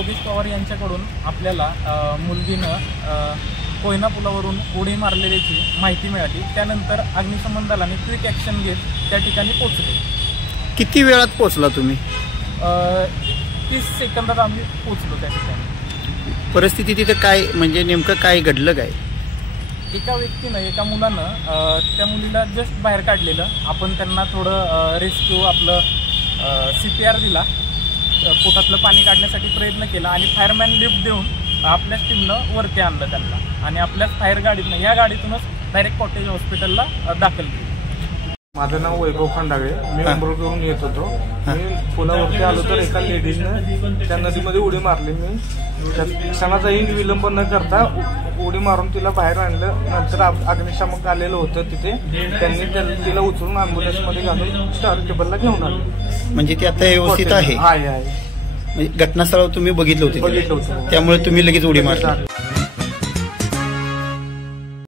योगेश पवार यांच्याकडून आपल्याला मुलगीनं कोयना पुलावरून उडी मारलेल्याची माहिती मिळाली। त्यानंतर अग्निशमन दलाने क्विक ॲक्शन घेत त्या ठिकाणी पोहोचले। किती वेळात पोहोचला तुम्ही? 30 सेकंदात आम्ही पोहोचलो त्या ठिकाणी। परिस्थिती तिथे काय म्हणजे नेमकं काय घडलं काय? एका व्यक्तीनं एका मुलानं त्या मुलीला जस्ट बाहेर काढलेलं। आपण त्यांना थोडं रेस्क्यू आपलं CPR दिला, पोटातलं पाणी काढण्यासाठी प्रयत्न केला आणि फायरमॅन लिफ्ट देऊन आपल्याच टीमनं वरती आणलं त्यांना आणि आपल्याच फायर गाडीतनं या गाडीतूनच डायरेक्ट कॉटेज हॉस्पिटलला दाखल केलं। माझं नाव वैभव खंडागळे, मी उंबरकरून येत होतो। मी पुलावरती आलो तर एका लेडीजनं त्या नदीमध्ये उडी मारली। मी क्षणाचाही विलंब न करता उडी मारून तिला बाहेर आणलं। नंतर अग्निशामक आलेलं होतं तिथे, त्यांनी तिला उचलून अँब्युलन्समध्ये घालून चॅरिटेबलला घेऊन आलो। म्हणजे ती आता व्यवस्थित आहे? आहे। म्हणजे घटनास्थळावर तुम्ही बघितलं होतं, त्यामुळे तुम्ही लगेच उडी मारली?